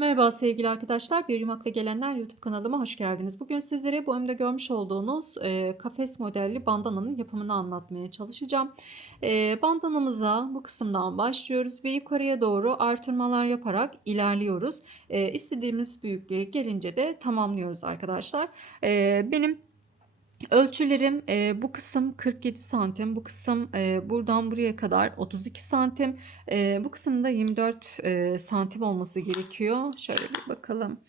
Merhaba sevgili arkadaşlar, Bir Yumak'la Gelenler YouTube kanalıma hoş geldiniz. Bugün sizlere bu önümde görmüş olduğunuz kafes modelli bandananın yapımını anlatmaya çalışacağım. Bandanamıza bu kısımdan başlıyoruz ve yukarıya doğru artırmalar yaparak ilerliyoruz. İstediğimiz büyüklüğe gelince de tamamlıyoruz arkadaşlar. Benim ölçülerim bu kısım 47 santim, bu kısım buradan buraya kadar 32 santim, bu kısımda 24 santim olması gerekiyor. Şöyle bir bakalım.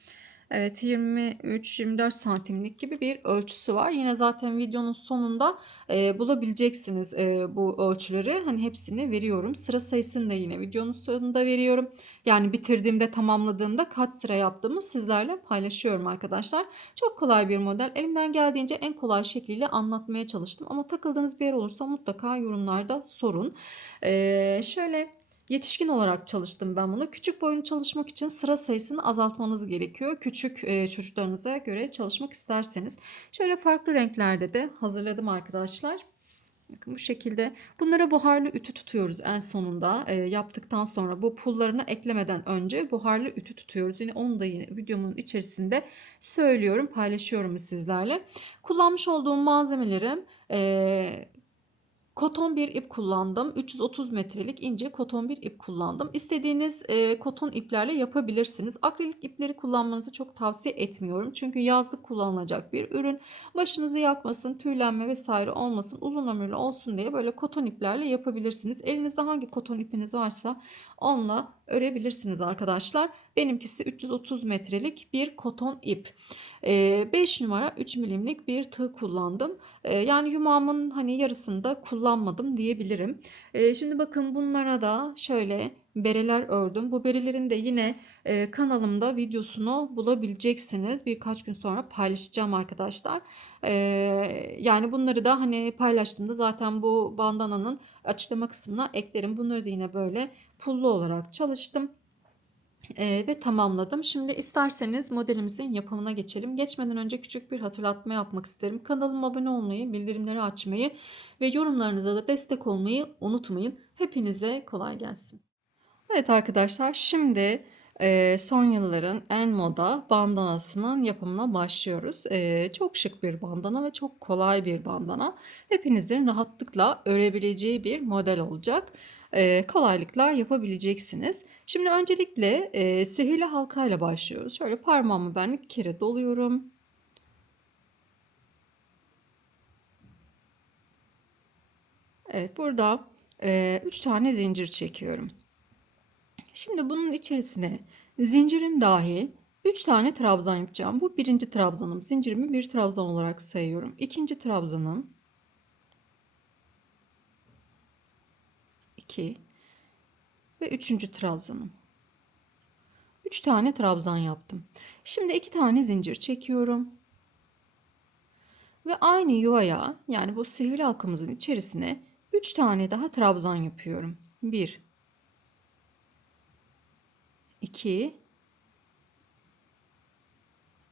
Evet, 23-24 santimlik gibi bir ölçüsü var. Yine zaten videonun sonunda bulabileceksiniz bu ölçüleri. Hani hepsini veriyorum. Sıra sayısını da yine videonun sonunda veriyorum. Yani bitirdiğimde, tamamladığımda kaç sıra yaptığımı sizlerle paylaşıyorum arkadaşlar. Çok kolay bir model. Elimden geldiğince en kolay şekliyle anlatmaya çalıştım. Ama takıldığınız bir yer olursa mutlaka yorumlarda sorun. Şöyle yetişkin olarak çalıştım ben bunu. Küçük boyunu çalışmak için sıra sayısını azaltmanız gerekiyor. Küçük çocuklarınıza göre çalışmak isterseniz. Şöyle farklı renklerde de hazırladım arkadaşlar. Bakın bu şekilde. Bunlara buharlı ütü tutuyoruz en sonunda. Yaptıktan sonra bu pullarını eklemeden önce buharlı ütü tutuyoruz. Yine onu da yine videomun içerisinde söylüyorum, paylaşıyorum sizlerle. Kullanmış olduğum malzemelerim koton bir ip kullandım. 330 metrelik ince koton bir ip kullandım. İstediğiniz koton iplerle yapabilirsiniz. Akrilik ipleri kullanmanızı çok tavsiye etmiyorum. Çünkü yazlık kullanılacak bir ürün. Başınızı yakmasın, tüylenme vesaire olmasın, uzun ömürlü olsun diye böyle koton iplerle yapabilirsiniz. Elinizde hangi koton ipiniz varsa onunla örebilirsiniz arkadaşlar. Benimkisi 330 metrelik bir koton ip. 5 numara 3 milimlik bir tığ kullandım. Yani yumağımın hani yarısını da kullanmadım diyebilirim. Şimdi bakın bunlara da şöyle bereler ördüm. Bu berelerin de yine kanalımda videosunu bulabileceksiniz. Birkaç gün sonra paylaşacağım arkadaşlar. Ee, Yani bunları da hani paylaştığımda zaten bu bandananın açıklama kısmına eklerim. Bunları da yine böyle pullu olarak çalıştım. Ve tamamladım. Şimdi isterseniz modelimizin yapımına geçelim. Geçmeden önce küçük bir hatırlatma yapmak isterim. Kanalıma abone olmayı, bildirimleri açmayı ve yorumlarınıza da destek olmayı unutmayın. Hepinize kolay gelsin. Evet arkadaşlar, şimdi son yılların en moda bandanasının yapımına başlıyoruz. Çok şık bir bandana ve çok kolay bir bandana. Hepinizin rahatlıkla örebileceği bir model olacak. Kolaylıkla yapabileceksiniz. Şimdi öncelikle sihirli halkayla başlıyoruz. Şöyle parmağımı ben 2 kere doluyorum. Evet, burada 3 tane zincir çekiyorum. Şimdi bunun içerisine zincirim dahil 3 tane trabzan yapacağım. Bu birinci trabzanım. Zincirimi bir trabzan olarak sayıyorum. İkinci trabzanım. 2 ve üçüncü trabzanım. 3 tane trabzan yaptım. Şimdi 2 tane zincir çekiyorum. Ve aynı yuvaya, yani bu sihirli halkamızın içerisine 3 tane daha trabzan yapıyorum. 1 2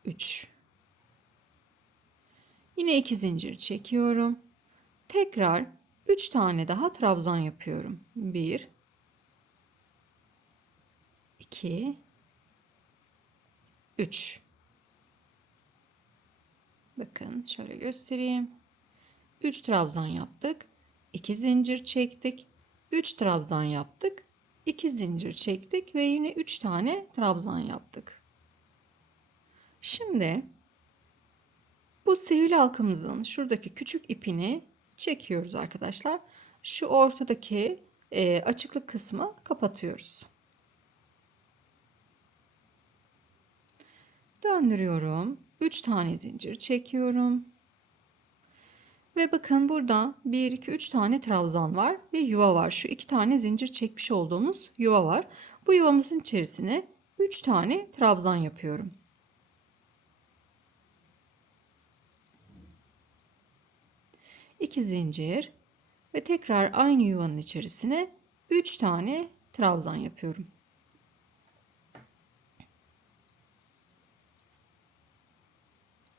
3. Yine 2 zincir çekiyorum. Tekrar 3 tane daha trabzan yapıyorum. 1 2 3. Bakın şöyle göstereyim. 3 trabzan yaptık. 2 zincir çektik. 3 trabzan yaptık. 2 zincir çektik ve yine 3 tane trabzan yaptık. Şimdi bu sihirli halkamızın şuradaki küçük ipini çekiyoruz arkadaşlar. Şu ortadaki açıklık kısmı kapatıyoruz. Döndürüyorum. 3 tane zincir çekiyorum. Ve bakın burada 1, 2, 3 tane trabzan var ve yuva var. Şu 2 tane zincir çekmiş olduğumuz yuva var. Bu yuvamızın içerisine 3 tane trabzan yapıyorum. İki zincir ve tekrar aynı yuvanın içerisine 3 tane trabzan yapıyorum.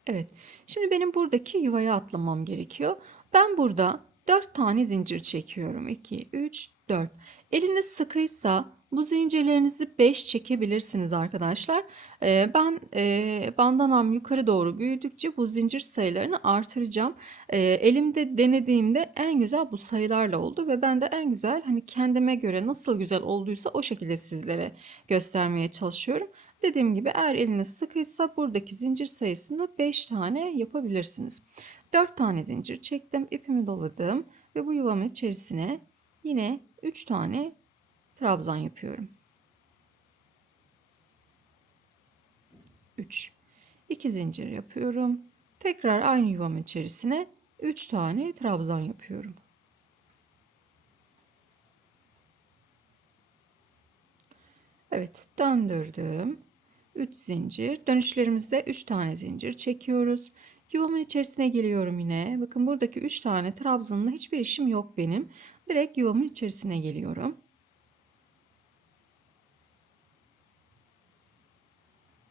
Evet. Şimdi benim buradaki yuvaya atlamam gerekiyor. Ben burada 4 tane zincir çekiyorum. 2, 3, 4. Eliniz sıkıysa Bu zincirlerinizi 5 çekebilirsiniz arkadaşlar. Ben bandanam yukarı doğru büyüdükçe bu zincir sayılarını artıracağım. Elimde denediğimde en güzel bu sayılarla oldu ve ben de en güzel, hani kendime göre nasıl güzel olduysa o şekilde sizlere göstermeye çalışıyorum. Dediğim gibi eğer eliniz sıkıysa buradaki zincir sayısını 5 tane yapabilirsiniz. 4 tane zincir çektim, ipimi doladım ve bu yuvamın içerisine yine 3 tane trabzan yapıyorum. 3. 2 zincir yapıyorum. Tekrar aynı yuvamın içerisine 3 tane trabzan yapıyorum. Evet, döndürdüm. 3 zincir. Dönüşlerimizde 3 tane zincir çekiyoruz. Yuvamın içerisine geliyorum yine. Bakın buradaki 3 tane trabzanla hiçbir işim yok benim. Direkt yuvamın içerisine geliyorum.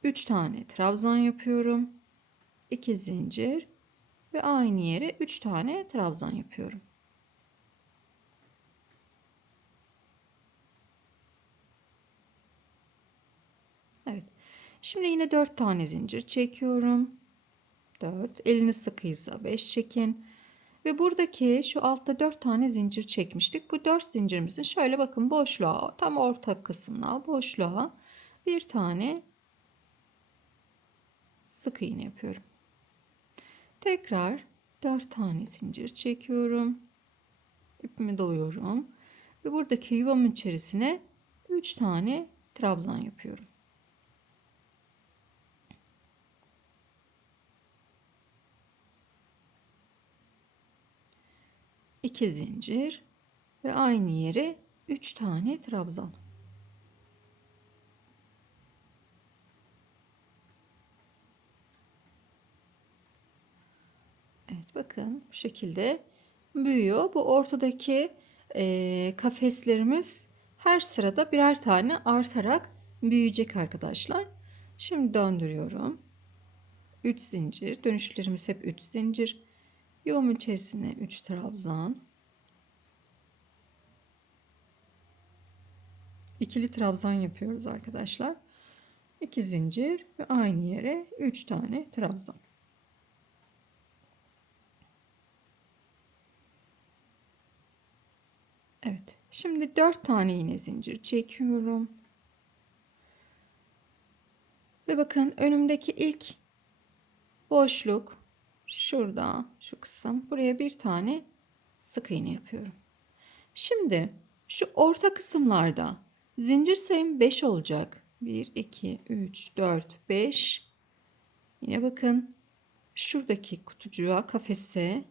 3 tane trabzan yapıyorum. 2 zincir ve aynı yere 3 tane trabzan yapıyorum. Evet. Şimdi yine 4 tane zincir çekiyorum. 4. Eliniz sıkıysa 5 çekin. Ve buradaki şu altta 4 tane zincir çekmiştik. Bu 4 zincirimizin şöyle bakın boşluğa, tam orta kısmına, boşluğa bir tane sık iğne yapıyorum. Tekrar 4 tane zincir çekiyorum. İpimi doluyorum. Ve buradaki yuvamın içerisine 3 tane trabzan yapıyorum. İki zincir ve aynı yere 3 tane trabzan. Evet, bakın bu şekilde büyüyor. Bu ortadaki kafeslerimiz her sırada birer tane artarak büyüyecek arkadaşlar. Şimdi döndürüyorum. 3 zincir. Dönüşlerimiz hep 3 zincir. Yuvamın içerisine 3 trabzan. İkili trabzan yapıyoruz arkadaşlar. 2 zincir ve aynı yere 3 tane trabzan. Evet. Şimdi 4 tane yine zincir çekiyorum. Ve bakın önümdeki ilk boşluk şurada, şu kısım, buraya bir tane sık iğne yapıyorum. Şimdi şu orta kısımlarda zincir sayım 5 olacak. 1 2 3 4 5. Yine bakın şuradaki kutucuğa, kafese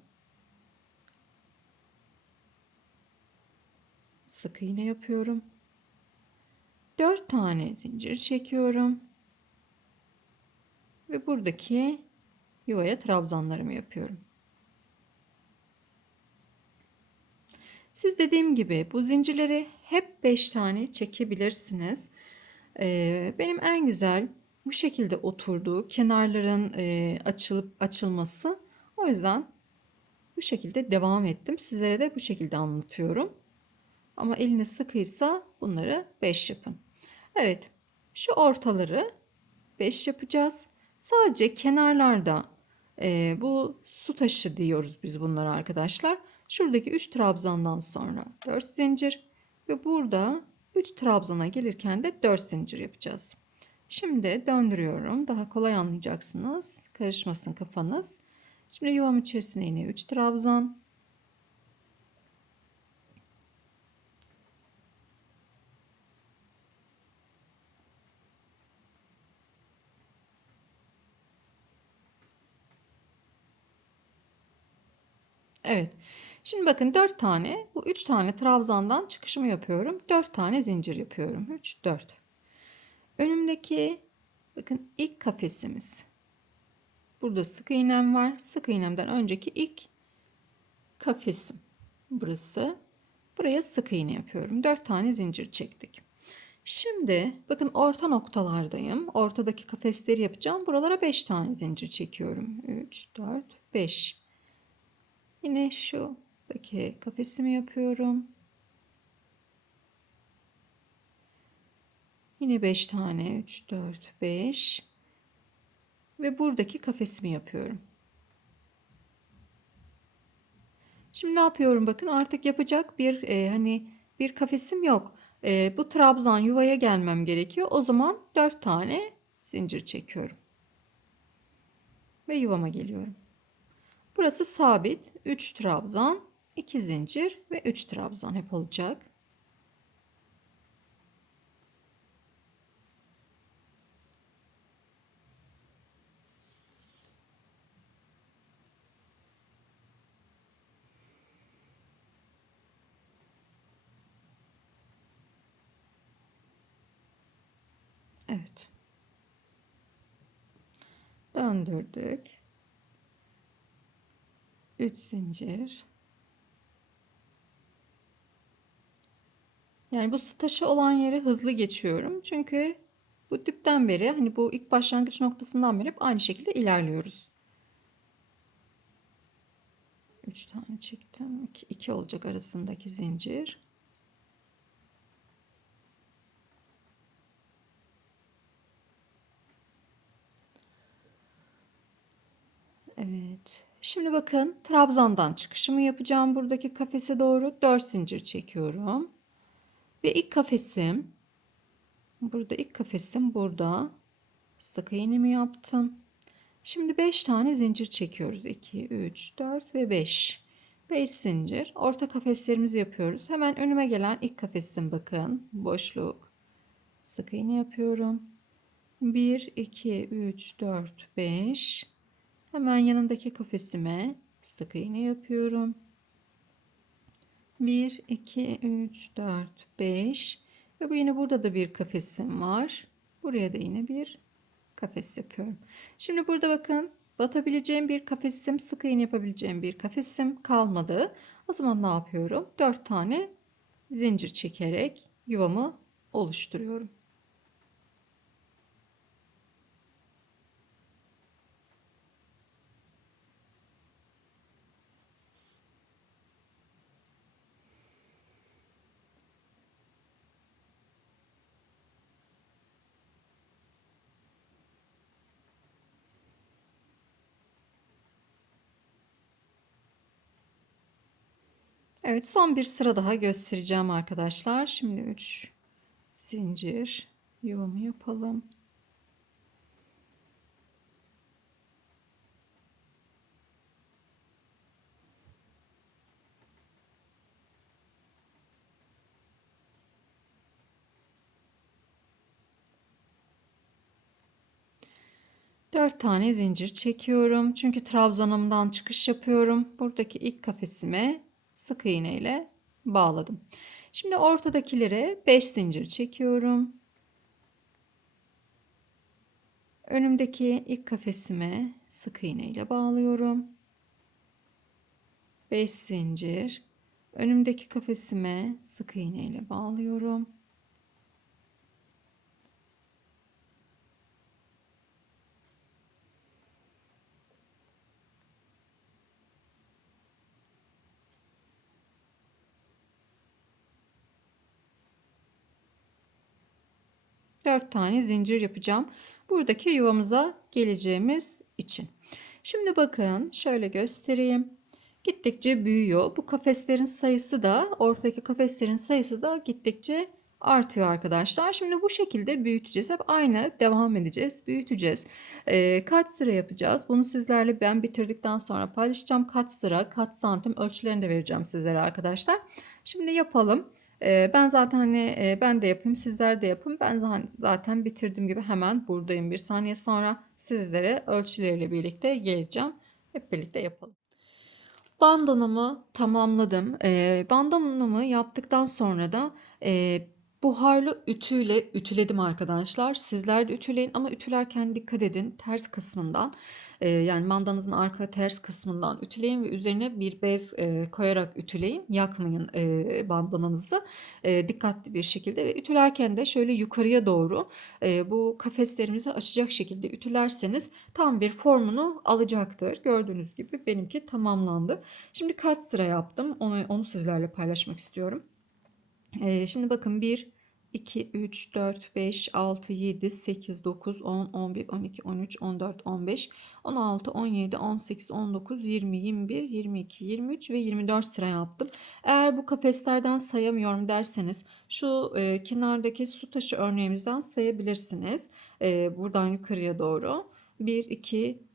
sık iğne yapıyorum. 4 tane zincir çekiyorum ve buradaki yuvaya trabzanlarımı yapıyorum. Siz dediğim gibi bu zincirleri hep 5 tane çekebilirsiniz. Benim en güzel bu şekilde oturduğu, kenarların açılıp açılması. O yüzden bu şekilde devam ettim. Sizlere de bu şekilde anlatıyorum. Ama eliniz sıkıysa bunları 5 yapın. Evet, şu ortaları 5 yapacağız. Sadece kenarlarda bu su taşı diyoruz biz bunlara arkadaşlar. Şuradaki 3 trabzandan sonra 4 zincir ve burada 3 trabzana gelirken de 4 zincir yapacağız. Şimdi döndürüyorum. Daha kolay anlayacaksınız. Karışmasın kafanız. Şimdi yuvam içerisine yine 3 trabzan. Evet. Şimdi bakın 4 tane, bu 3 tane trabzandan çıkışımı yapıyorum. 4 tane zincir yapıyorum. 3 4. Önümdeki bakın ilk kafesimiz. Burada sık iğnem var. Sık iğnemden önceki ilk kafesim burası. Buraya sık iğne yapıyorum. 4 tane zincir çektik. Şimdi bakın orta noktalardayım. Ortadaki kafesleri yapacağım. Buralara 5 tane zincir çekiyorum. 3 4 5. Yine şuradaki kafesimi yapıyorum. Yine 5 tane. 3, 4, 5. Ve buradaki kafesimi yapıyorum. Şimdi ne yapıyorum bakın, artık yapacak bir hani bir kafesim yok. Bu trabzan yuvaya gelmem gerekiyor. O zaman 4 tane zincir çekiyorum. Ve yuvama geliyorum. Burası sabit. 3 trabzan, 2 zincir ve 3 trabzan hep olacak. Evet. Döndürdük. 3 zincir. Yani bu sıtaşı olan yere hızlı geçiyorum. Çünkü bu dipten beri, hani bu ilk başlangıç noktasından beri hep aynı şekilde ilerliyoruz. 3 tane çektim. 2 olacak arasındaki zincir. Evet. Şimdi bakın, trabzandan çıkışımı yapacağım. Buradaki kafese doğru 4 zincir çekiyorum. Ve ilk kafesim burada, ilk kafesim burada. Sık iğnemi yaptım. Şimdi 5 tane zincir çekiyoruz. 2, 3, 4 ve 5. 5 zincir. Orta kafeslerimizi yapıyoruz. Hemen önüme gelen ilk kafesim, bakın. Boşluk. Sık iğne yapıyorum. 1, 2, 3, 4, 5. Hemen yanındaki kafesime sık iğne yapıyorum. 1, 2, 3, 4, 5. Ve bu yine, burada da bir kafesim var. Buraya da yine bir kafes yapıyorum. Şimdi burada bakın, batabileceğim bir kafesim, sık iğne yapabileceğim bir kafesim kalmadı. O zaman ne yapıyorum? 4 tane zincir çekerek yuvamı oluşturuyorum. Evet, son bir sıra daha göstereceğim arkadaşlar. Şimdi 3 zincir yuvamı yapalım. Dört tane zincir çekiyorum. Çünkü trabzanımdan çıkış yapıyorum. Buradaki ilk kafesime sık iğne ile bağladım. Şimdi ortadakilere 5 zincir çekiyorum. Önümdeki ilk kafesime sık iğne ile bağlıyorum. 5 zincir. Önümdeki kafesime sık iğne ile bağlıyorum. 4 tane zincir yapacağım. Buradaki yuvamıza geleceğimiz için. Şimdi bakın, şöyle göstereyim. Gittikçe büyüyor. Bu kafeslerin sayısı da, ortadaki kafeslerin sayısı da gittikçe artıyor arkadaşlar. Şimdi bu şekilde büyüteceğiz. Hep aynı devam edeceğiz. Büyüteceğiz. Kaç sıra yapacağız? Bunu sizlerle ben bitirdikten sonra paylaşacağım. Kaç sıra, kaç santim ölçülerini de vereceğim sizlere arkadaşlar. Şimdi yapalım. Ben zaten hani ben de yapayım, sizler de yapın. Ben zaten bitirdiğim gibi hemen buradayım. Bir saniye sonra sizlere ölçüleriyle birlikte geleceğim. Hep birlikte yapalım. Bandanamı tamamladım. Bandanamı yaptıktan sonra da buharlı ütüyle ütüledim arkadaşlar. Sizler de ütüleyin ama ütülerken dikkat edin, ters kısmından, yani mandanızın arka ters kısmından ütüleyin ve üzerine bir bez koyarak ütüleyin. Yakmayın bandananızı dikkatli bir şekilde, ve ütülerken de şöyle yukarıya doğru bu kafeslerimizi açacak şekilde ütülerseniz tam bir formunu alacaktır. Gördüğünüz gibi benimki tamamlandı. Şimdi kaç sıra yaptım onu sizlerle paylaşmak istiyorum. Şimdi bakın, 1, 2, 3, 4, 5, 6, 7, 8, 9, 10, 11, 12, 13, 14, 15, 16, 17, 18, 19, 20, 21, 22, 23 ve 24 sıra yaptım. Eğer bu kafeslerden sayamıyorum derseniz şu kenardaki su taşı örneğimizden sayabilirsiniz. Buradan yukarıya doğru. 1, 2,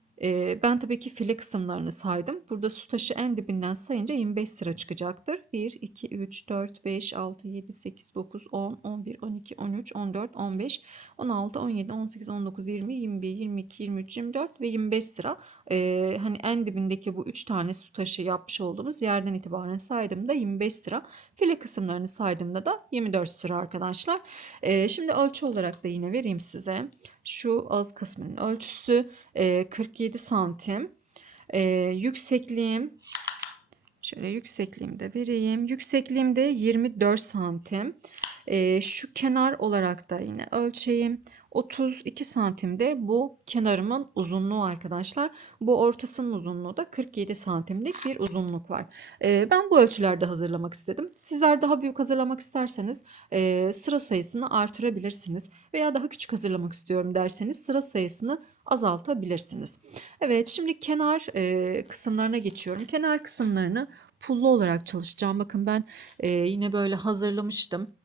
ben tabii ki file kısımlarını saydım. Burada su taşı en dibinden sayınca 25 sıra çıkacaktır. 1, 2, 3, 4, 5, 6, 7, 8, 9, 10, 11, 12, 13, 14, 15, 16, 17, 18, 19, 20, 21, 22, 23, 24 ve 25 sıra. Hani en dibindeki bu 3 tane su taşı yapmış olduğumuz yerden itibaren saydığımda 25 sıra. File kısımlarını saydığımda da 24 sıra arkadaşlar. Şimdi ölçü olarak da yine vereyim size. Şu ağız kısmının ölçüsü 47 santim. Yüksekliğim, şöyle yüksekliğimi de vereyim. Yüksekliğim de 24 santim. Şu kenar olarak da yine ölçeyim. 32 santimde bu kenarımın uzunluğu arkadaşlar. Bu ortasının uzunluğu da 47 santimlik bir uzunluk var. Ben bu ölçülerde hazırlamak istedim. Sizler daha büyük hazırlamak isterseniz sıra sayısını artırabilirsiniz. Veya daha küçük hazırlamak istiyorum derseniz sıra sayısını azaltabilirsiniz. Evet, şimdi kenar kısımlarına geçiyorum. Kenar kısımlarını pullu olarak çalışacağım. Bakın ben yine böyle hazırlamıştım.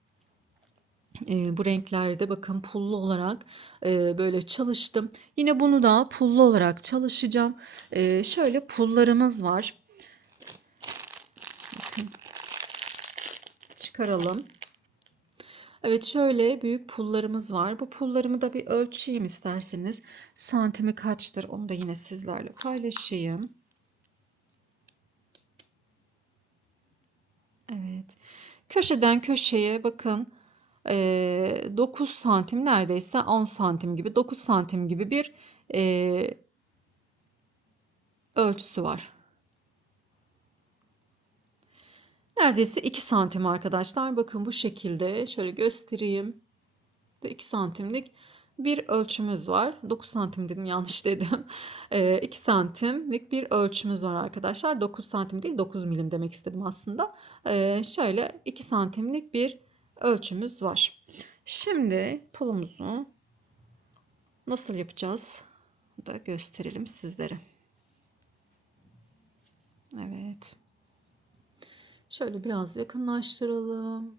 Bu renklerde bakın pullu olarak böyle çalıştım. Yine bunu da pullu olarak çalışacağım. Şöyle pullarımız var. Bakın, çıkaralım. Evet, şöyle büyük pullarımız var. Bu pullarımı da bir ölçeyim isterseniz. Santimi kaçtır onu da yine sizlerle paylaşayım. Evet. Köşeden köşeye bakın 9 santim, neredeyse 10 santim gibi, 9 santim gibi bir ölçüsü var. Neredeyse 2 santim arkadaşlar. Bakın bu şekilde şöyle göstereyim. 2 santimlik bir ölçümüz var. 9 santim dedim, yanlış dedim. 2 santimlik bir ölçümüz var arkadaşlar. 9 santim değil, 9 milim demek istedim aslında. Şöyle 2 santimlik bir ölçümüz var. Şimdi pulumuzu nasıl yapacağız da gösterelim sizlere. Evet. Şöyle biraz yakınlaştıralım.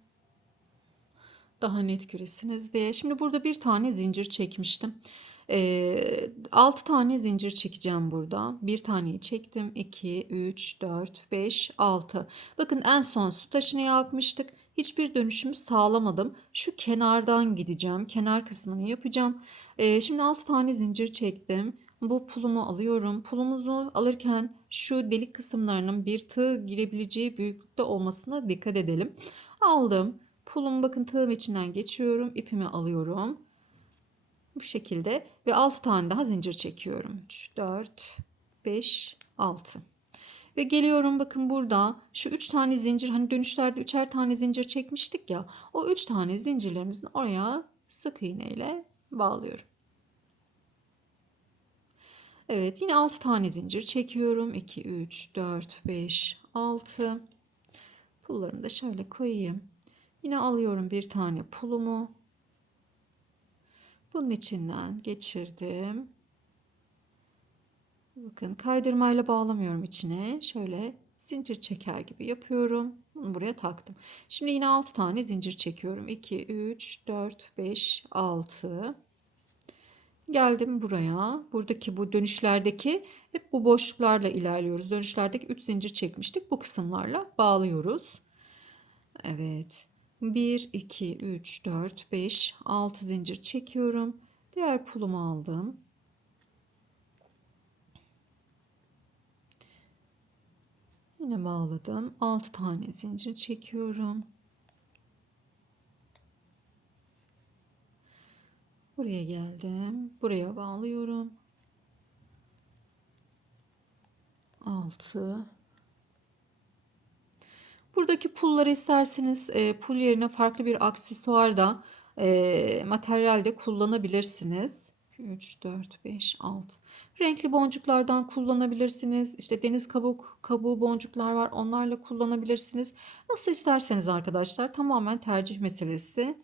Daha net göresiniz diye. Şimdi burada bir tane zincir çekmiştim. 6 tane zincir çekeceğim burada. Bir taneyi çektim. 2, 3, 4, 5, 6. Bakın en son su taşını yapmıştık. Hiçbir dönüşümü sağlamadım. Şu kenardan gideceğim. Kenar kısmını yapacağım. Şimdi 6 tane zincir çektim. Bu pulumu alıyorum. Pulumuzu alırken şu delik kısımlarının bir tığ girebileceği büyüklükte olmasına dikkat edelim. Aldım. Pulumu bakın tığım içinden geçiyorum. İpimi alıyorum. Bu şekilde ve 6 tane daha zincir çekiyorum. 3, 4, 5, 6. Ve geliyorum, bakın burada şu 3 tane zincir, hani dönüşlerde 3'er tane zincir çekmiştik ya. O 3 tane zincirlerimizin oraya sık iğne ile bağlıyorum. Evet, yine 6 tane zincir çekiyorum. 2, 3, 4, 5, 6. Pullarımı da şöyle koyayım. Yine alıyorum bir tane pulumu. Bunun içinden geçirdim. Bakın kaydırmayla bağlamıyorum içine. Şöyle zincir çeker gibi yapıyorum. Bunu buraya taktım. Şimdi yine 6 tane zincir çekiyorum. 2, 3, 4, 5, 6. Geldim buraya. Buradaki bu dönüşlerdeki hep bu boşluklarla ilerliyoruz. Dönüşlerdeki 3 zincir çekmiştik. Bu kısımlarla bağlıyoruz. Evet. 1, 2, 3, 4, 5, 6 zincir çekiyorum. Diğer pulumu aldım. Yine bağladım. 6 tane zincir çekiyorum. Buraya geldim. Buraya bağlıyorum. 6. Buradaki pulları isterseniz pul yerine farklı bir aksesuar da materyalde kullanabilirsiniz. 3, 4, 5, 6. Renkli boncuklardan kullanabilirsiniz. İşte deniz kabuğu boncuklar var. Onlarla kullanabilirsiniz. Nasıl isterseniz arkadaşlar, tamamen tercih meselesi.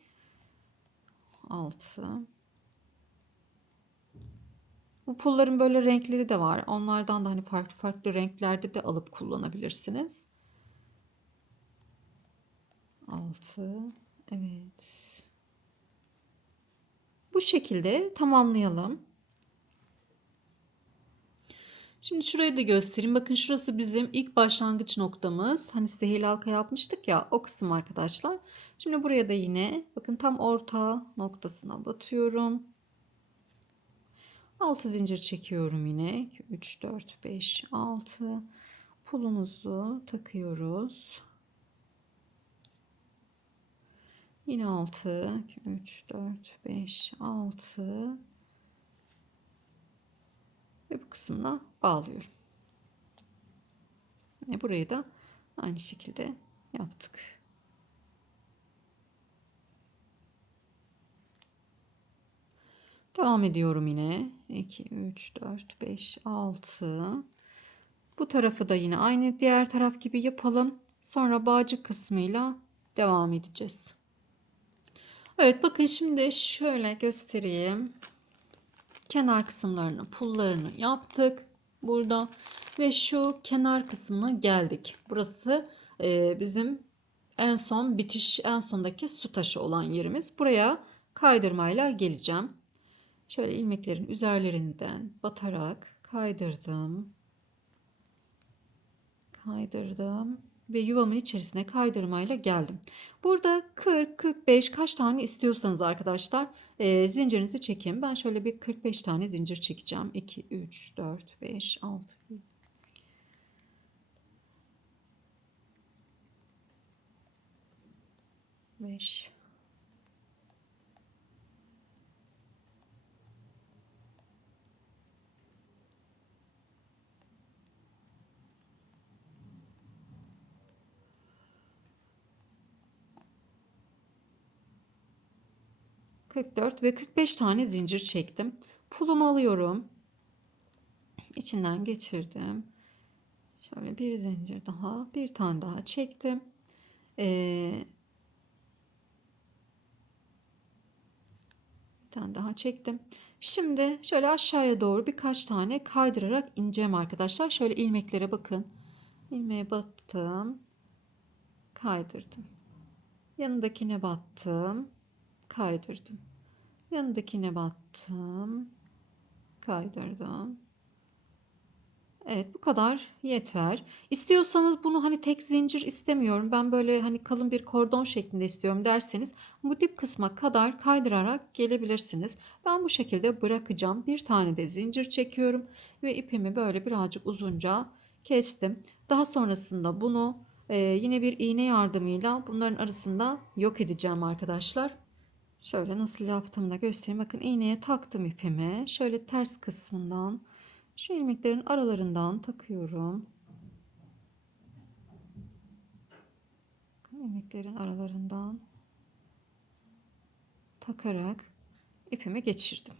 6. Bu pulların böyle renkleri de var. Onlardan da hani farklı farklı renklerde de alıp kullanabilirsiniz. 6. Evet. Bu şekilde tamamlayalım. Şimdi şurayı da göstereyim. Bakın şurası bizim ilk başlangıç noktamız. Hani sihirli halka yapmıştık ya, o kısım arkadaşlar. Şimdi buraya da yine bakın tam orta noktasına batıyorum. 6 zincir çekiyorum yine. 3, 4, 5, 6. Pulumuzu takıyoruz. Yine 6, 3, 4, 5, 6 ve bu kısımla bağlıyorum. Burayı da aynı şekilde yaptık. Devam ediyorum yine. 2, 3, 4, 5, 6. Bu tarafı da yine aynı diğer taraf gibi yapalım. Sonra bağcık kısmıyla devam edeceğiz. Evet, bakın şimdi şöyle göstereyim. Kenar kısımlarını, pullarını yaptık burada ve şu kenar kısmına geldik. Burası bizim en son bitiş, en sondaki su taşı olan yerimiz. Buraya kaydırmayla geleceğim. Şöyle ilmeklerin üzerlerinden batarak kaydırdım. Kaydırdım ve yuvamın içerisine kaydırmayla geldim. Burada 40-45 kaç tane istiyorsanız arkadaşlar zincirinizi çekin. Ben şöyle bir 45 tane zincir çekeceğim. 2, 3, 4, 5, 6, 5. 44 ve 45 tane zincir çektim. Pulumu alıyorum. İçinden geçirdim. Şöyle bir zincir daha, bir tane daha çektim. Bir tane daha çektim. Şimdi şöyle aşağıya doğru birkaç tane kaydırarak ineceğim arkadaşlar. Şöyle ilmeklere bakın. İlmeğe battım. Kaydırdım. Yanındakine battım. Kaydırdım. Yanındakine battım. Kaydırdım. Evet, bu kadar yeter. İstiyorsanız bunu hani tek zincir istemiyorum, ben böyle hani kalın bir kordon şeklinde istiyorum derseniz bu dip kısma kadar kaydırarak gelebilirsiniz. Ben bu şekilde bırakacağım. Bir tane de zincir çekiyorum ve ipimi böyle birazcık uzunca kestim. Daha sonrasında bunu yine bir iğne yardımıyla bunların arasında yok edeceğim arkadaşlar. Şöyle nasıl yaptığımı da göstereyim. Bakın, iğneye taktım ipimi. Şöyle ters kısmından şu ilmeklerin aralarından takıyorum. İlmeklerin aralarından takarak ipimi geçirdim.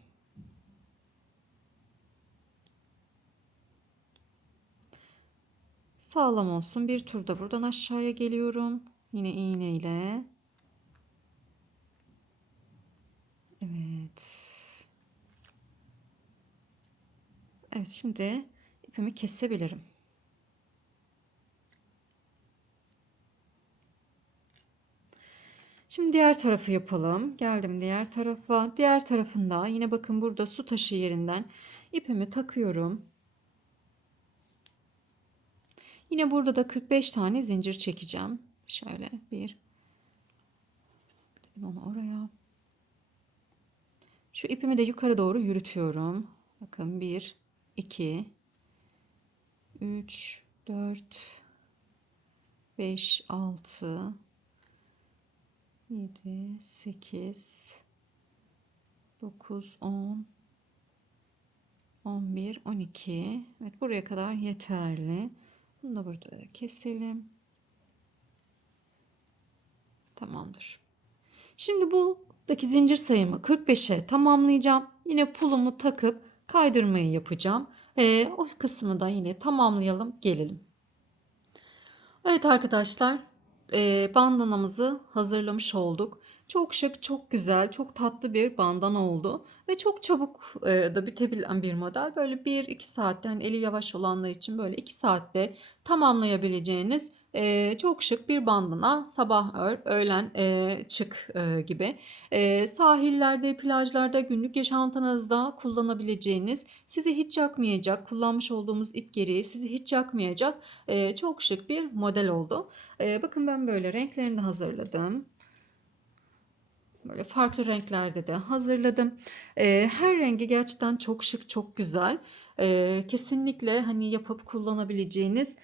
Sağlam olsun. Bir turda buradan aşağıya geliyorum. Yine iğne ile. Evet. Evet, şimdi ipimi kesebilirim. Şimdi diğer tarafı yapalım. Geldim diğer tarafa. Diğer tarafında yine bakın burada su taşı yerinden ipimi takıyorum. Yine burada da 45 tane zincir çekeceğim. Şöyle bir. Dedim onu oraya. Şu ipimi de yukarı doğru yürütüyorum. Bakın 1, 2, 3, 4, 5, 6, 7, 8, 9, 10, 11, 12. Evet, buraya kadar yeterli. Bunu da burada keselim. Tamamdır. Şimdi buradaki zincir sayımı 45'e tamamlayacağım. Yine pulumu takıp kaydırmayı yapacağım. O kısmı da yine tamamlayalım, gelelim. Evet arkadaşlar, bandanamızı hazırlamış olduk. Çok şık, çok güzel, çok tatlı bir bandana oldu. Ve çok çabuk da bitebilen bir model. Böyle 1-2 saatte, hani eli yavaş olanlar için böyle 2 saatte tamamlayabileceğiniz çok şık bir bandana. Sabah ör, öğlen çık gibi. Sahillerde, plajlarda, günlük yaşantınızda kullanabileceğiniz, sizi hiç yakmayacak, kullanmış olduğumuz ip gereği sizi hiç yakmayacak çok şık bir model oldu. Bakın ben böyle renklerini de hazırladım. Böyle farklı renklerde de hazırladım. Her rengi gerçekten çok şık, çok güzel. Kesinlikle hani yapıp kullanabileceğiniz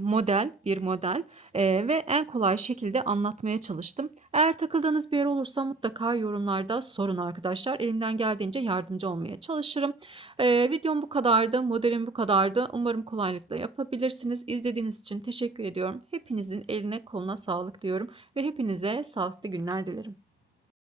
model, bir model. Ve en kolay şekilde anlatmaya çalıştım. Eğer takıldığınız bir yer olursa mutlaka yorumlarda sorun arkadaşlar. Elimden geldiğince yardımcı olmaya çalışırım. Videom bu kadardı, modelim bu kadardı. Umarım kolaylıkla yapabilirsiniz. İzlediğiniz için teşekkür ediyorum. Hepinizin eline koluna sağlık diyorum ve hepinize sağlıklı günler dilerim.